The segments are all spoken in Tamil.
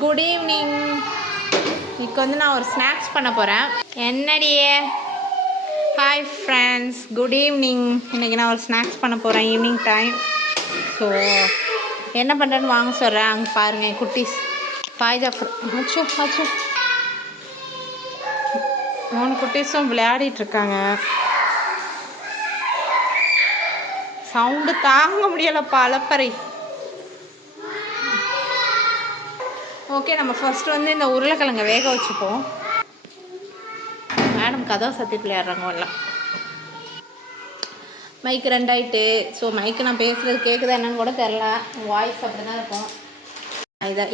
Good evening. இப்போ வந்து நான் ஒரு ஸ்நாக்ஸ் பண்ண போகிறேன். என்னடியே? Hi friends, good evening. இன்றைக்கி நான் ஒரு ஸ்நாக்ஸ் பண்ண போகிறேன் ஈவினிங் டைம். ஸோ என்ன பண்ணுறேன்னு வாங்க சொல்கிறேன். அங்கே பாருங்கள் குட்டீஸ் பாய்தா அச்சோ 3 குட்டீஸும் விளையாடிட்டுருக்காங்க. சவுண்டு தாங்க முடியலைப்பா, அலப்பறை. ஓகே, நம்ம ஃபஸ்ட்டு வந்து இந்த உருளைக்கிழங்கை வேக வச்சுப்போம். மேடம் கதவை சத்திட்டு விளையாடுறாங்க எல்லாம். மைக்கு 2 ஆகிட்டு. ஸோ மைக்கு நான் பேசுகிறது கேட்குதா என்னன்னு கூட தெரில. வாய்ஸ் அப்படி தான் இருக்கும்.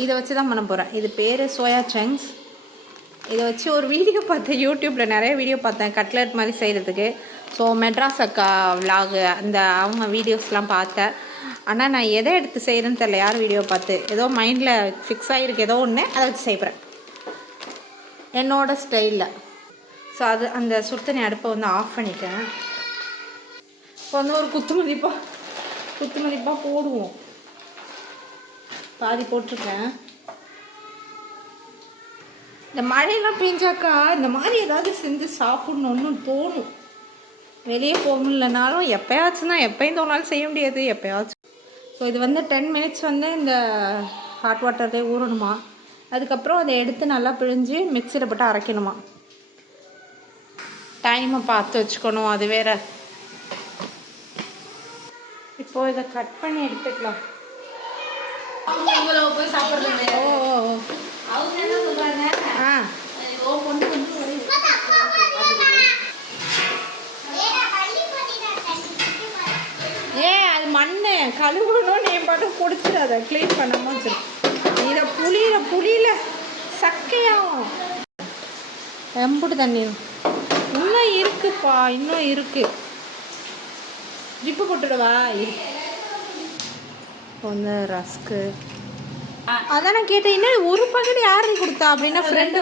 இதை வச்சு தான் பண்ண போகிறேன். இது பேர் சோயா சங்க்ஸ். இதை வச்சு ஒரு வீடியோ பார்த்தேன், யூடியூப்பில் நிறைய வீடியோ பார்த்தேன் கட்லெட் மாதிரி செய்கிறதுக்கு. ஸோ மெட்ராஸ் அக்கா விலாகு அந்த அவங்க வீடியோஸ்லாம் பார்த்தேன். ஆனால் நான் எதை எடுத்து செய்கிறேன்னு தெரில. யார் வீடியோ பார்த்து ஏதோ மைண்டில் ஃபிக்ஸ் ஆகிருக்கு ஏதோ ஒன்று, அதை வச்சு செய்கிறேன் என்னோடய ஸ்டைலில். ஸோ அது அந்த சுடுதண்ணி அடுப்பை வந்து ஆஃப் பண்ணிட்டேன். இப்போ வந்து ஒரு குத்து மதிப்பாக போடுவோம். பாதி போட்டிருக்கேன். இந்த மழையெல்லாம் பெஞ்சாக்கா இந்த மாதிரி ஏதாவது செஞ்சு சாப்பிட்ணுன்னு தோணும். வெளியே போக முடியலனாலும் எப்போயாச்சும் தான், எப்போயும் தோணாலும் செய்ய முடியாது, எப்போயாச்சும். ஸோ இது வந்து 10 மினிட்ஸ் வந்து இந்த ஹாட் வாட்டர்லேயே ஊறணுமா. அதுக்கப்புறம் அதை எடுத்து நல்லா பிழிஞ்சு மிக்சியில் போட்டு அரைக்கணுமா. டைமை பார்த்து வச்சுக்கணும், அது வேறு. இப்போது இதை கட் பண்ணி எடுத்துக்கலாம். போய் சாப்பிட்றது. அவங்க என்ன சொல்கிறாங்க? அது மண்ணு கழுவுடணும்னு என் பாட்டு கொடுத்துரு. அதை க்ளீன் பண்ணாமல் வச்சிருக்கேன். இதை புளியில சக்கையாகும். எம்புட்டு தண்ணி இன்னும் இருக்குப்பா, இன்னும் இருக்கு. ஜிப்பு போட்டுடுவா. வந்து ரஸ்க்கு அதான் நான் கேட்டேன். என்ன ஒரு பாக்கெட் யாரு கொடுத்தா அப்படின்னா ஃப்ரெண்டு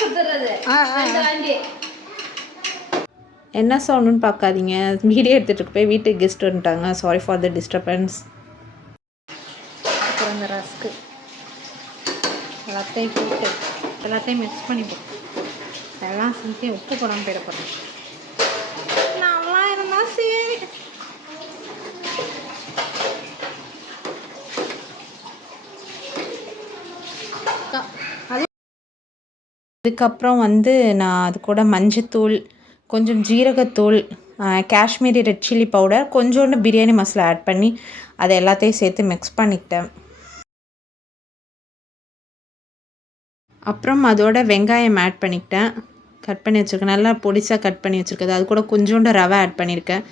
கொடுத்துறது. என்ன சவுண்டுன்னு பார்க்காதீங்க, வீடியோ எடுத்துகிட்டு போய் வீட்டுக்கு கெஸ்ட் வந்துட்டாங்க. Sorry for the disturbance. அப்புறம் இந்த ரஸ்க்கு எல்லாத்தையும் போட்டு எல்லாத்தையும் மிக்ஸ் பண்ணிப்போம். எல்லாம் செஞ்சு உப்பு போடாமல் போயிடப்போகிறேன். நான்லாம் இருந்தால் சரி. அதுக்கப்புறம் வந்து நான் அது கூட மஞ்சத்தூள், கொஞ்சம் ஜீரகத்தூள், காஷ்மீரி ரெட் சில்லி பவுடர், கொஞ்சோண்டு பிரியாணி மசாலா ஆட் பண்ணி அதை எல்லாத்தையும் சேர்த்து மிக்ஸ் பண்ணிக்கிட்டேன். அப்புறம் அதோட வெங்காயம் ஆட் பண்ணிக்கிட்டேன். கட் பண்ணி வச்சுருக்கேன், நல்லா பொடிசாக கட் பண்ணி வச்சுருக்கேன். அது கூட கொஞ்சோண்டு ரவை ஆட் பண்ணியிருக்கேன்.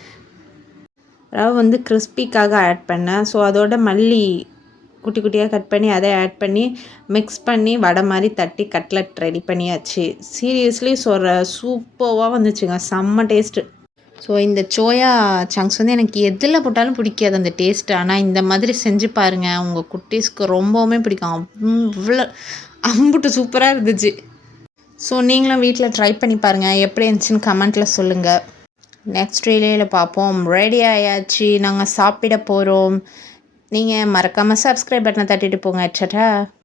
ரவை வந்து கிறிஸ்பிக்காக ஆட் பண்ணேன். ஸோ அதோட மல்லி குட்டி குட்டியாக கட் பண்ணி அதை ஆட் பண்ணி மிக்ஸ் பண்ணி வடை மாதிரி தட்டி கட்லெட் ரெடி பண்ணியாச்சு. சீரியஸ்லி சூப்பராக வந்துச்சுங்க, செம்ம டேஸ்ட்டு. ஸோ இந்த சோயா சங்க்ஸ் வந்து எனக்கு எதில் போட்டாலும் பிடிக்காது அந்த டேஸ்ட்டு. ஆனால் இந்த மாதிரி செஞ்சு பாருங்கள், உங்கள் குட்டீஸ்க்கு ரொம்பவுமே பிடிக்கும். அவ்வளோ அம்புட்டு சூப்பராக இருந்துச்சு. ஸோ நீங்களும் வீட்டில் ட்ரை பண்ணி பாருங்கள், எப்படி இருந்துச்சுன்னு கமெண்ட்டில் சொல்லுங்கள். நெக்ஸ்ட் வீடியோவில் பார்ப்போம். ரெடி ஆயாச்சு, நாங்கள் சாப்பிட போகிறோம். நீங்கள் மறக்காமல் சப்ஸ்கிரைப் பட்டனை தட்டிட்டு போங்க.